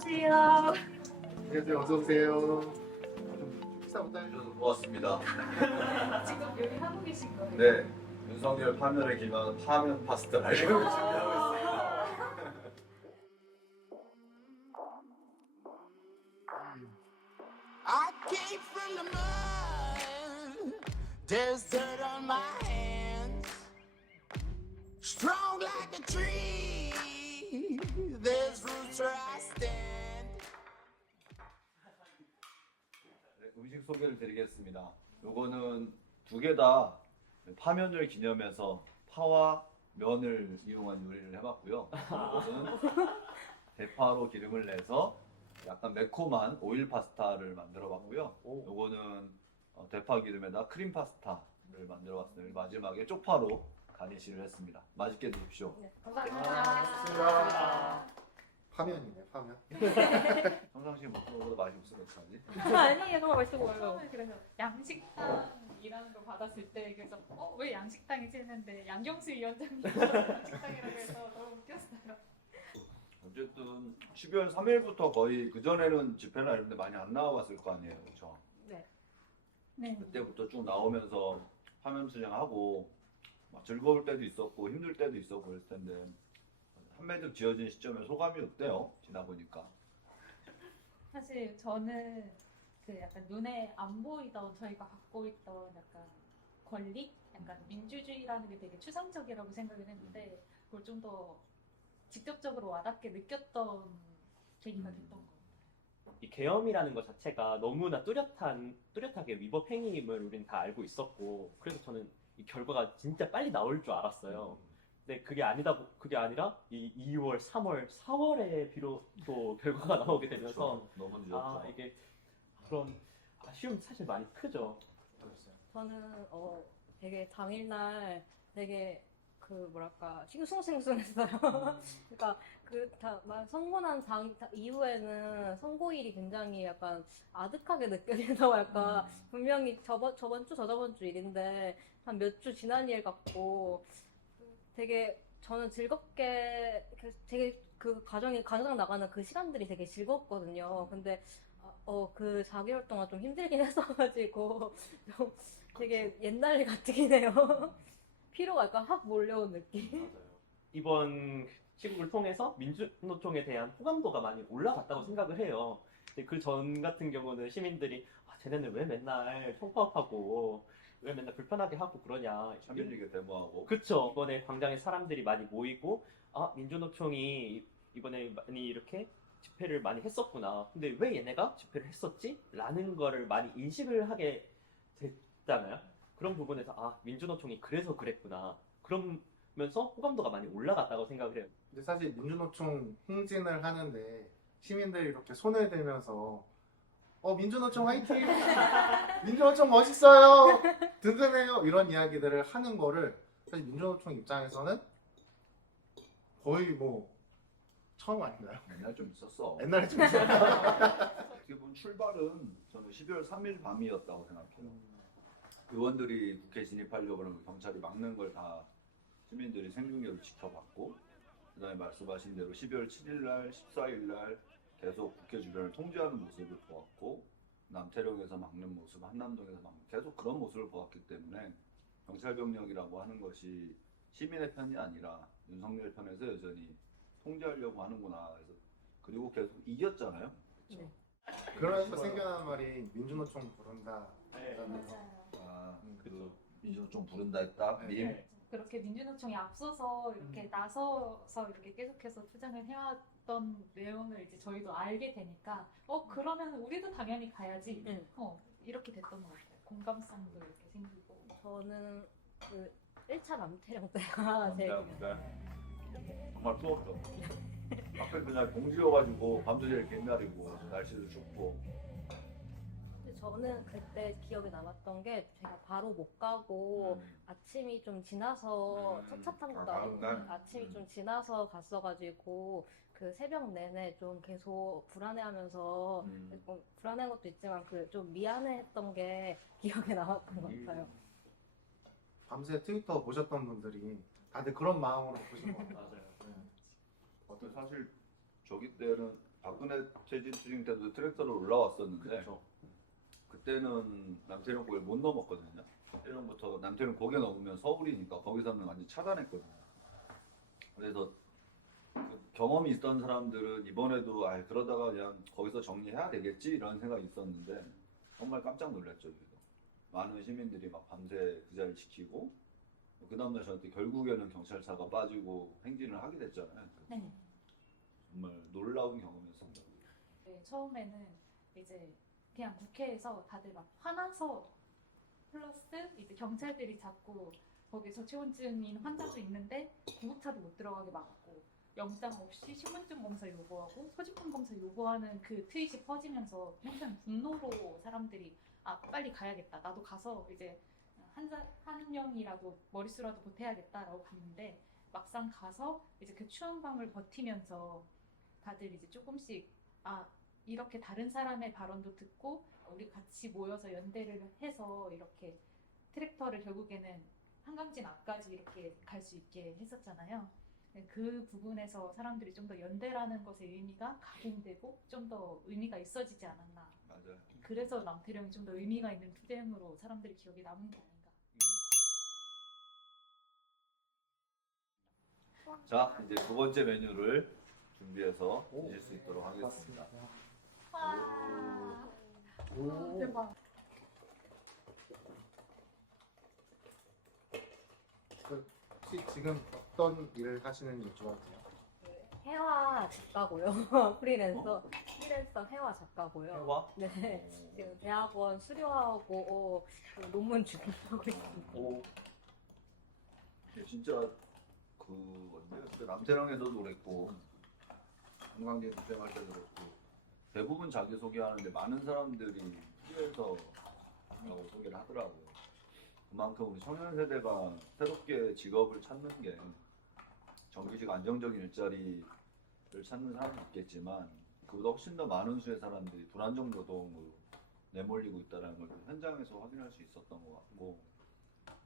안녕하세요. 안녕하세요. 어서 오세요. 좀 식사부터 해주셔서. 고맙습니다. 지금 요리 하고 계신 거예요? 네, 윤석열 파면에 기만 파면 파스타를 준비하고 있습니다. I came from the mud. There's dirt on my 소개를 드리겠습니다. 요거는 두 개 다 파면을 기념해서 파와 면을 이용한 요리를 해봤고요. 요거는 대파로 기름을 내서 약간 매콤한 오일 파스타를 만들어봤고요. 요거는 어, 대파 기름에다 크림 파스타를 만들어봤습니다. 마지막에 쪽파로 가니쉬를 했습니다. 맛있게 드십시오. 네, 감사합니다. 고맙습니다. 파면이네, 파면. 평상시에 먹는 것보다 맛이 없으면 어떡하지? 아니에요. 정말 맛있어 보여요. 처음에 그래서 양식당이라는 걸 받았을 때 그래서 어, 왜 양식당이지 했는데 양경수 위원장님 양식당이라고 해서 너무 웃겼어요. 어쨌든 12월 3일부터 거의 그 전에는 집회나 이런 데 많이 안 나와봤을 거 아니에요, 그렇죠? 네. 그때부터 쭉 나오면서 화면 수정하고 막 즐거울 때도 있었고 힘들 때도 있었고 그럴 텐데 한 매듭 지어진 시점에 소감이 어때요? 지나 보니까 사실 저는 그 약간 눈에 안 보이던 저희가 갖고 있던 약간 권리, 약간 민주주의라는 게 되게 추상적이라고 생각을 했는데 그걸 좀 더 직접적으로 와닿게 느꼈던 계기가 됐던 것 같아요. 이 계엄이라는 것 자체가 너무나 뚜렷한 뚜렷하게 위법 행위임을 우리는 다 알고 있었고 그래서 저는 이 결과가 진짜 빨리 나올 줄 알았어요. 근데 그게 아니다 보- 그게 아니라 이 2월, 3월, 4월에 비로소 결과가 나오게 되면서 그렇죠. 너무 늦었죠. 아 이게 그런 아쉬움 사실 많이 크죠. 저는 어 되게 당일날 되게 그 뭐랄까 싱숭생숭했어요. 그러니까 그다 선고 난 당, 이후에는 선고일이 굉장히 약간 아득하게 느껴져서 약간 분명히 저번 저번 주 저저번 주 일인데 한 몇 주 지난 일 같고 되게 저는 즐겁게 그 되게 그 가정이 가정 나가는 그 시간들이 되게 즐거웠거든요. 근데 어 그 4개월 동안 좀 힘들긴 했어가지고 좀 되게 옛날 같긴 해요. 피로가 약간 확 몰려온 느낌. 이번 시국을 통해서 민주노총에 대한 호감도가 많이 올라갔다고 생각을 해요. 그 전 같은 경우는 시민들이 아, 쟤네는 왜 맨날 통파업하고 왜 맨날 불편하게 하고 그러냐. 참일리게 데모하고 그쵸. 이번에 광장에 사람들이 많이 모이고 아 민주노총이 이번에 많이 이렇게 집회를 많이 했었구나. 근데 왜 얘네가 집회를 했었지? 라는 거를 많이 인식을 하게 됐잖아요. 그런 부분에서 아 민주노총이 그래서 그랬구나. 그러면서 호감도가 많이 올라갔다고 생각을 해요. 근데 사실 민주노총 행진을 하는데 시민들이 이렇게 손을 들면서 어 민주노총 화이팅! 민주노총 멋있어요! 든든해요! 이런 이야기들을 하는 거를 사실 민주노총 입장에서는 거의 뭐 처음 아닌가요? 맨날 좀 있었어. 옛날에 좀. 어떻게 보면 출발은 저는 12월 3일 밤이었다고 생각해요. 의원들이 국회 진입하려고 하면 경찰이 막는 걸 다 시민들이 생중계로 지켜봤고 그다음에 말씀하신 대로 12월 7일 날, 14일 날 계속 국회 주변을 통제하는 모습을 보았고 남태령에서 막는 모습, 한남동에서 막는 계속 그런 모습을 보았기 때문에 경찰 병력이라고 하는 것이 시민의 편이 아니라 윤석열 편에서 여전히 통제하려고 하는구나. 그래서 그리고 계속 이겼잖아요. 그렇죠? 그러면서 생겨난 말이 민주노총 부른다. 맞아요. 아, 음, 그 민주노총 부른다 했다. 네. 밈. 그렇게 민주노총이 앞서서 이렇게 음. 나서서 이렇게 계속해서 투쟁을 해왔 던 내용을 이제 저희도 알게 되니까 어 그러면 우리도 당연히 가야지. 응. 어 이렇게 됐던 것 같아요. 공감성도 이렇게 생기고. 저는 그 1차 남태령 때가 제일 감사합니다. 정말 추웠죠. 앞에 그날 공지여가지고 밤도 제일 옛날이고 날씨도 춥고 근데 저는 그때 기억에 남았던 게 제가 바로 못 가고 아침이 좀 지나서 음. 첫차탄 아, 것도 아니고 다음 날? 아침이 음. 좀 지나서 갔어가지고 그 새벽 내내 좀 계속 불안해하면서 음. 뭐 불안한 것도 있지만 그 좀 미안해했던 게 기억에 남았던 것 같아요. 밤새 트위터 보셨던 분들이 다들 그런 마음으로 보신 것 같아요. 맞아요. 네. 어떤 사실 저기 때는 박근혜 퇴진 투쟁 때도 트랙터로 올라왔었는데 그렇죠. 그때는 남태령 고개를 못 넘었거든요. 남태령부터 남태령 고개 넘으면 서울이니까 거기서는 완전 차단했거든요. 그래서 그 경험이 있던 사람들은 이번에도 아 그러다가 그냥 거기서 정리해야 되겠지 이런 생각이 있었는데 정말 깜짝 놀랐죠. 여기도. 많은 시민들이 막 밤새 그 자리를 지키고 그 다음날 저한테 결국에는 경찰차가 빠지고 행진을 하게 됐잖아요. 네. 정말 놀라운 경험이었습니다. 네, 처음에는 이제 그냥 국회에서 다들 막 화나서 플러스 이제 경찰들이 자꾸 거기 저체온증인 환자도 있는데 구급차도 못 들어가게 막고 영장 없이 신분증 검사 요구하고 소지품 검사 요구하는 그 트윗이 퍼지면서 굉장히 분노로 사람들이 아 빨리 가야겠다 나도 가서 이제 한, 사- 한 명이라도 머릿수라도 보태야겠다라고 갔는데 막상 가서 이제 그 추운 밤을 버티면서 다들 이제 조금씩 아 이렇게 다른 사람의 발언도 듣고 우리 같이 모여서 연대를 해서 이렇게 트랙터를 결국에는 한강진 앞까지 이렇게 갈 수 있게 했었잖아요. 그 부분에서 사람들이 좀 더 연대라는 것의 의미가 각인되고 좀 더 의미가 있어지지 않았나. 맞아요. 그래서 남태령이 좀 더 의미가 있는 투쟁으로 사람들이 기억에 남은 게 아닌가. 자, 이제 두 번째 메뉴를 준비해서 드실 수 있도록 하겠습니다. 와 오. 대박. 그, 혹시 지금 어떤 일을 여쭤봐도 돼요? 해화 작가고요. 프리랜서 프리랜서 해화 작가고요. 해와? 네. 지금 대학원 수료하고 어, 논문 준비하고 있습니다. 오, 이게 진짜 그 언제 그 남태령에서도 그랬고 한강계 투쟁할 때도 그랬고 대부분 자기 소개하는데 많은 사람들이 프리랜서라고 소개를 하더라고요. 그만큼 우리 청년 세대가 새롭게 직업을 찾는 게 정규직 안정적인 일자리를 찾는 사람도 있겠지만 그보다 훨씬 더 많은 수의 사람들이 불안정 노동으로 내몰리고 있다는 걸 현장에서 확인할 수 있었던 것 같고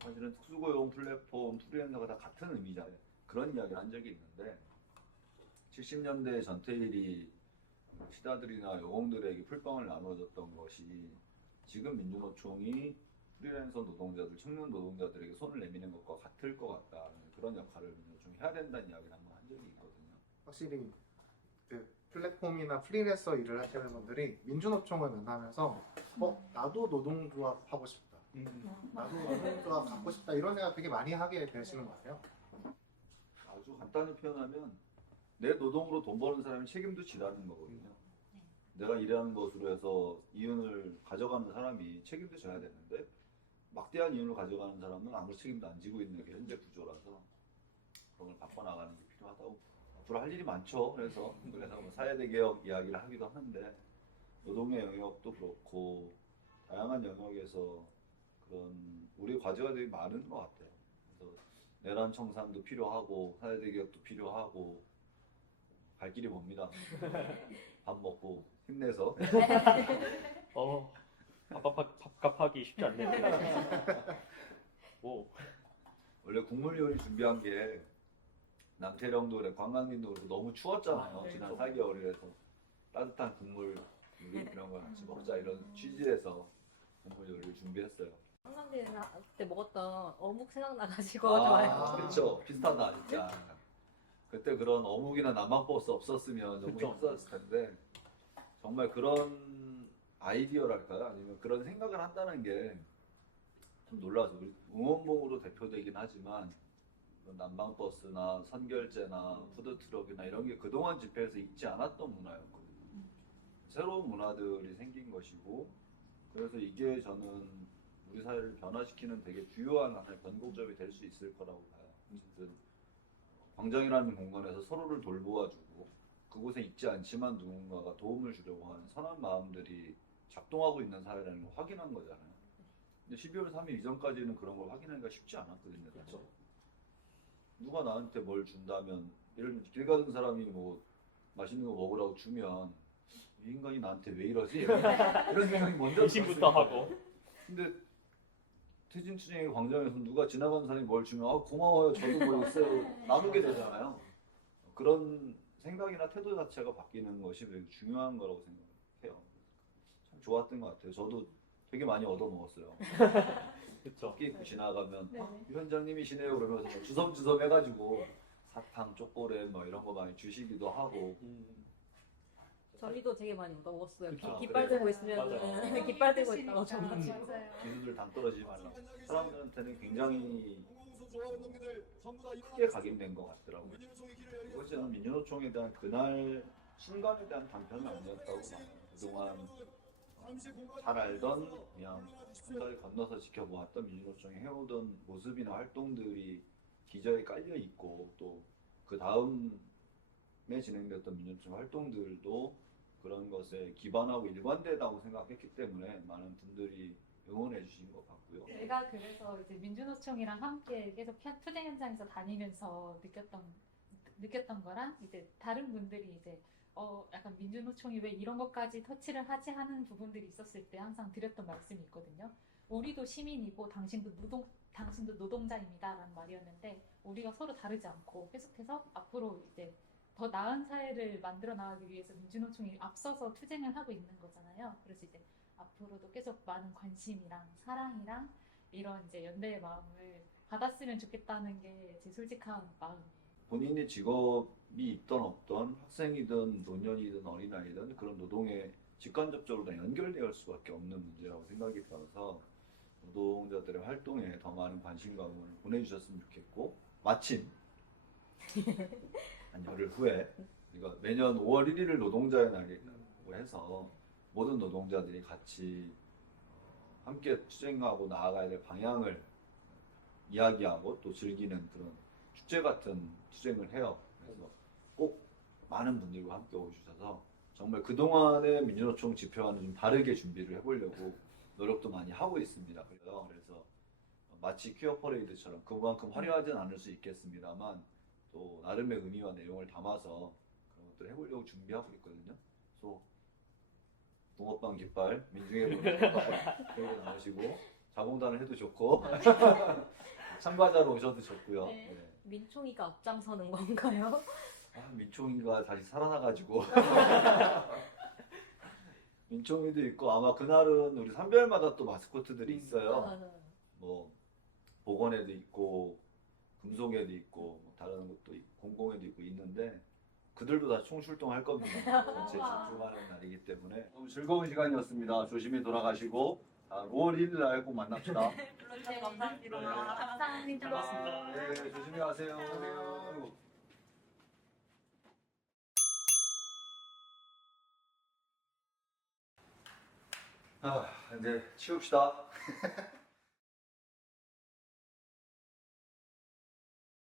사실은 특수고용 플랫폼 프리랜서가 다 같은 의미잖아요. 그런 이야기를 한 적이 있는데 70년대 전태일이 시다들이나 여공들에게 풀빵을 나눠줬던 것이 지금 민주노총이 프리랜서 노동자들, 청년 노동자들에게 손을 내미는 것과 같을 것 같다. 그런 역할을 민주노총이 해야 된다는 이야기를 한번 한 적이 있거든요. 확실히 그 플랫폼이나 프리랜서 일을 하시는 분들이 민주노총을 만나면서 어 나도 노동조합 하고 싶다. 나도 노동조합 갖고 싶다 이런 생각 되게 많이 하게 되시는 것 같아요. 아주 간단히 표현하면 내 노동으로 돈 버는 사람이 책임도 지라는 거거든요. 내가 일하는 것으로 해서 이윤을 가져가는 사람이 책임도 져야 되는데 막대한 이윤을 가져가는 사람은 아무 책임도 안 지고 있는 게 현재 구조라서 그런 걸 바꿔나가는 게 필요하다고 앞으로 할 일이 많죠. 그래서 그래서 뭐 사회대 개혁 이야기를 하기도 하는데 노동의 영역도 그렇고 다양한 영역에서 그런 우리 과제가 되게 많은 것 같아요. 그래서 내란 청산도 필요하고 사회대 개혁도 필요하고 갈 길이 멉니다. 밥 먹고 힘내서 어, 밥값, 밥값하기 쉽지 않네요. 오, 원래 국물 요리 준비한 게 남태령도 그래 관광님도 그렇고 너무 추웠잖아요. 아, 네, 지난 좀. 4개월이라서 따뜻한 국물 요리 이런 거 같이 먹자 이런 취지에서 국물 요리를 준비했어요. 한강대 때 먹었던 어묵 생각나가지고 아, 좋아요. 그렇죠. 비슷하다 진짜. 그때 그런 어묵이나 난방버스 없었으면 너무 그쵸. 힘들었을 텐데 정말 그런 아이디어랄까요? 아니면 그런 생각을 한다는 게좀 놀라서 우리 응원봉으로 대표되긴 하지만 난방버스나 선결제나 푸드트럭이나 이런 게 그동안 집회에서 있지 않았던 문화였거든요. 새로운 문화들이 생긴 것이고 그래서 이게 저는 우리 사회를 변화시키는 되게 주요한 하나의 변곡점이 될 수 있을 거라고 봐요. 어쨌든 광장이라는 공간에서 서로를 돌보아주고 그곳에 있지 않지만 누군가가 도움을 주려고 하는 선한 마음들이 작동하고 있는 사회라는 걸 확인한 거잖아요. 근데 12월 3일 이전까지는 그런 걸 확인하기가 쉽지 않았거든요. 그렇죠? 누가 나한테 뭘 준다면 예를 들면 길 가는 사람이 뭐 맛있는 거 먹으라고 주면 이 인간이 나한테 왜 이러지? 이런 생각이 먼저 의심부터. 하고. 근데 태진 추쟁의 광장에서 누가 지나가는 사람이 뭘 주면 아 고마워요 저도 뭐 있어요 나누게 되잖아요 그런 생각이나 태도 자체가 바뀌는 것이 되게 중요한 거라고 생각해요. 참 좋았던 것 같아요. 저도 되게 많이 얻어먹었어요. 그쵸. 입고 지나가면 네. 아, 위원장님이시네요 그러면서 뭐 주섬주섬 해가지고 사탕, 초콜릿 뭐 이런 거 많이 주시기도 하고 음, 저희도 되게 많이 얻어먹었어요. 기- 그쵸, 깃발 그래요. 들고 있으면 맞아요. 깃발 들고 있다고 저는 음. 지금. 맞아요. 기술들 당 떨어지지 말라고 사람들한테는 굉장히 크게 각인된 것 같더라고요. 이것은 민주노총에 대한 그날 순간에 대한 단편은 아니었다고 봐요. 그동안 잘 알던 그냥 한달 건너서 지켜보았던 민주노총이 해오던 모습이나 활동들이 기저에 깔려 있고 또 그 다음에 진행됐던 민주노총 활동들도 그런 것에 기반하고 일관되다고 생각했기 때문에 많은 분들이 응원해 주신 것 같고요. 제가 그래서 이제 민주노총이랑 함께 계속 현- 투쟁 현장에서 다니면서 느꼈던 느꼈던 거랑 이제 다른 분들이 이제 어 약간 민주노총이 왜 이런 것까지 터치를 하지 하는 부분들이 있었을 때 항상 드렸던 말씀이 있거든요. 우리도 시민이고 당신도 노동 당신도 노동자입니다라는 말이었는데 우리가 서로 다르지 않고 계속해서 앞으로 이제 더 나은 사회를 만들어 나가기 위해서 민주노총이 앞서서 투쟁을 하고 있는 거잖아요. 그래서 이제 앞으로도 계속 많은 관심이랑 사랑이랑 이런 이제 연대의 마음을 받았으면 좋겠다는 게 제 솔직한 마음이에요. 본인의 직업이 있던 없던 학생이든 노년이든 어린아이든 그런 노동에 직간접적으로 다 연결될 수밖에 없는 문제라고 생각이 들어서 노동자들의 활동에 더 많은 관심과 응원을 보내주셨으면 좋겠고 마침 한 열흘 후에 우리가 매년 5월 1일을 노동자의 날이라고 해서 모든 노동자들이 같이 어, 함께 투쟁하고 나아가야 될 방향을 이야기하고 또 즐기는 그런 축제 같은 투쟁을 해요. 그래서 꼭 많은 분들과 함께 오주셔서 정말 그동안의 민주노총 집회와는 좀 다르게 준비를 해보려고 노력도 많이 하고 있습니다. 그래서 그래서 마치 퀴어 퍼레이드처럼 그만큼 화려하진 않을 수 있겠습니다만 또 나름의 의미와 내용을 담아서 그런 것들을 해보려고 준비하고 있거든요. 그래서 붕어빵 깃발, 민중의 그렇게 나오시고 자봉단을 해도 좋고 참가자로 오셔도 좋고요. 네. 네. 민총이가 앞장서는 건가요? 아, 민총이가 다시 살아나가지고 민총이도 있고 아마 그날은 우리 산별마다 또 마스코트들이 있어요. 맞아요. 뭐 복원에도 있고 금속에도 있고 뭐 다른 것도 있고 공공에도 있고 있는데 그들도 다 총출동할 겁니다. 전체 집중하는 날이기 때문에 너무 즐거운 시간이었습니다. 조심히 돌아가시고 아, 5월 1일 날 꼭 만납시다. 네, 감사합니다. 감사합니다. 네, 조심히 가세요. 아, 이제 치웁시다.